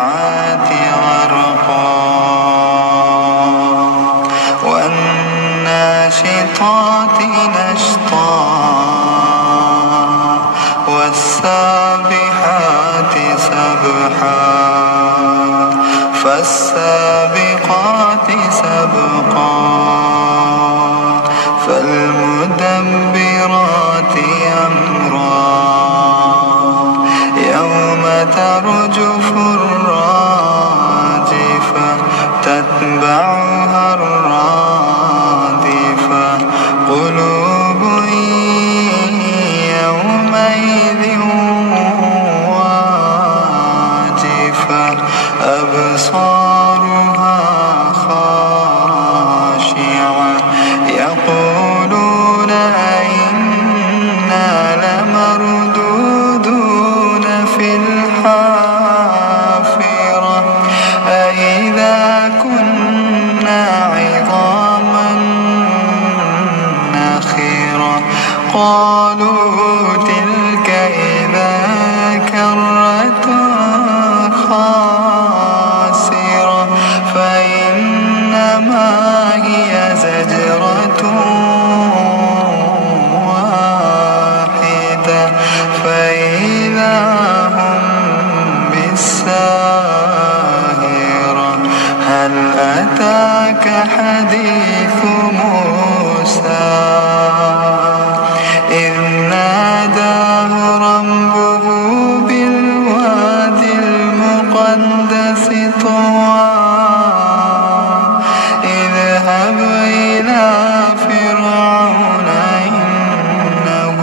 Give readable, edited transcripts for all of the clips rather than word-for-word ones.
النازعات غرقا والناشطات نشطا والسابحات سبحا فالسابقات سبقا فالمدبرات أمرا يوم ترجف الراجفة تتبعها الرادفة قلوب يومئذ واجفة أبصارها خاشعة يقولون أئنا لمردودون في الحافرة أئذا كنا عظاما نخرة قالوا تلك إذا كرة خاسرة فإنما هي زجرة واحدة فإذا هم بالساهرة هل أتاك حديث موسى إذ ناداه ربه بالوادي المقدس طوى اذهب إلى فرعون إنه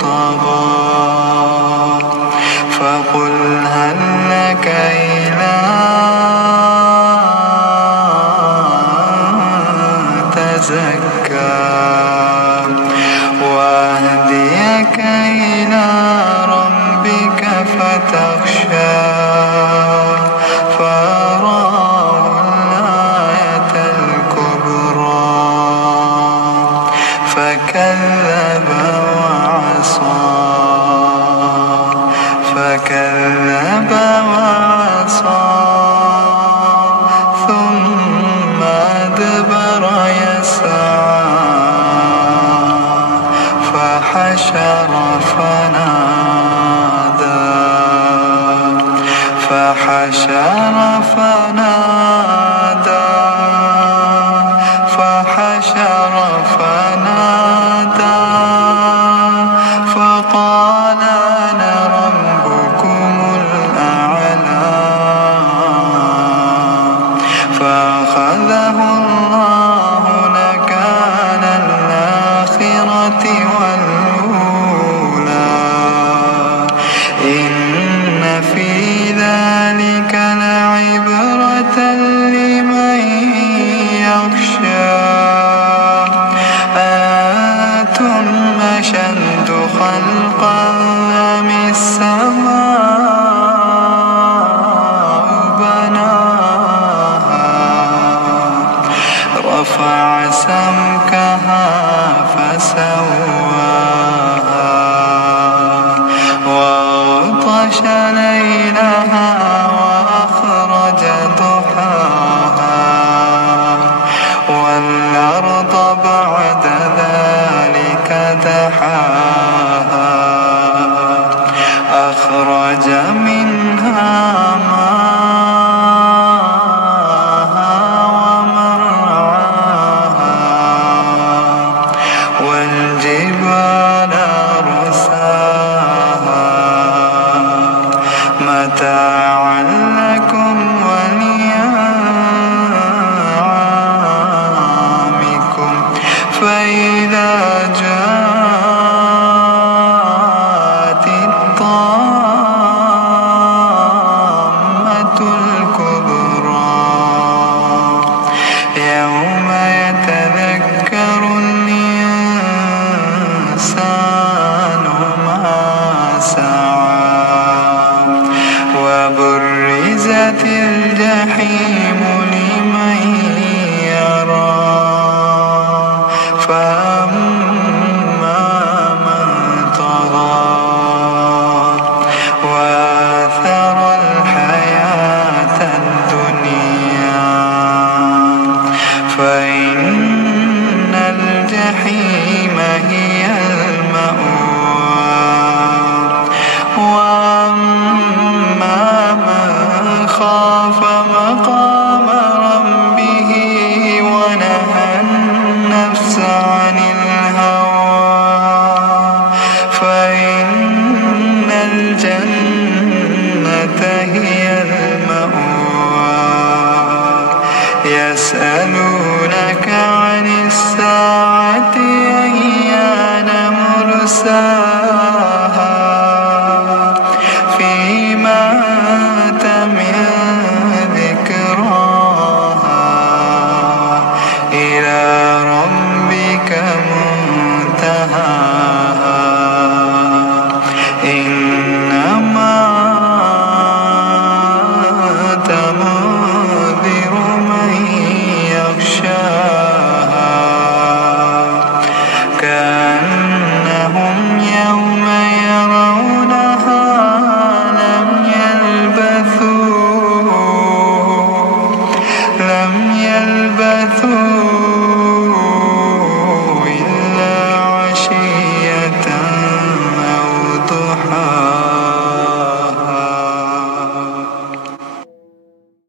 طغى فقل هل لك إلى تزكى وأهديك إلى ربك فتخشى فأراه الآية الكبرى فكذب وعصى ثم أدبر يسعى فحشر فنادى فقال أنا ربكم الأعلى فأخذه الله نكال الآخرة والأولى إن في ذلك لعبرة لمن يخشى أأنتم أشد خلقا أم السماء بناها رفع سمكها فسواها وأغطش ليلها وأخرج ضحاها والأرض بعد ذلك دحاها أخرج منها ماءها ومرعاها والجبال أرساها متاعا لكم ولأنعامكم فإذا جاءت الطامة الكبرى يوم يتذكر الإنسان ما سعى الجنة هي المأوى يسألونك عن الساعة أيان مرساها فيما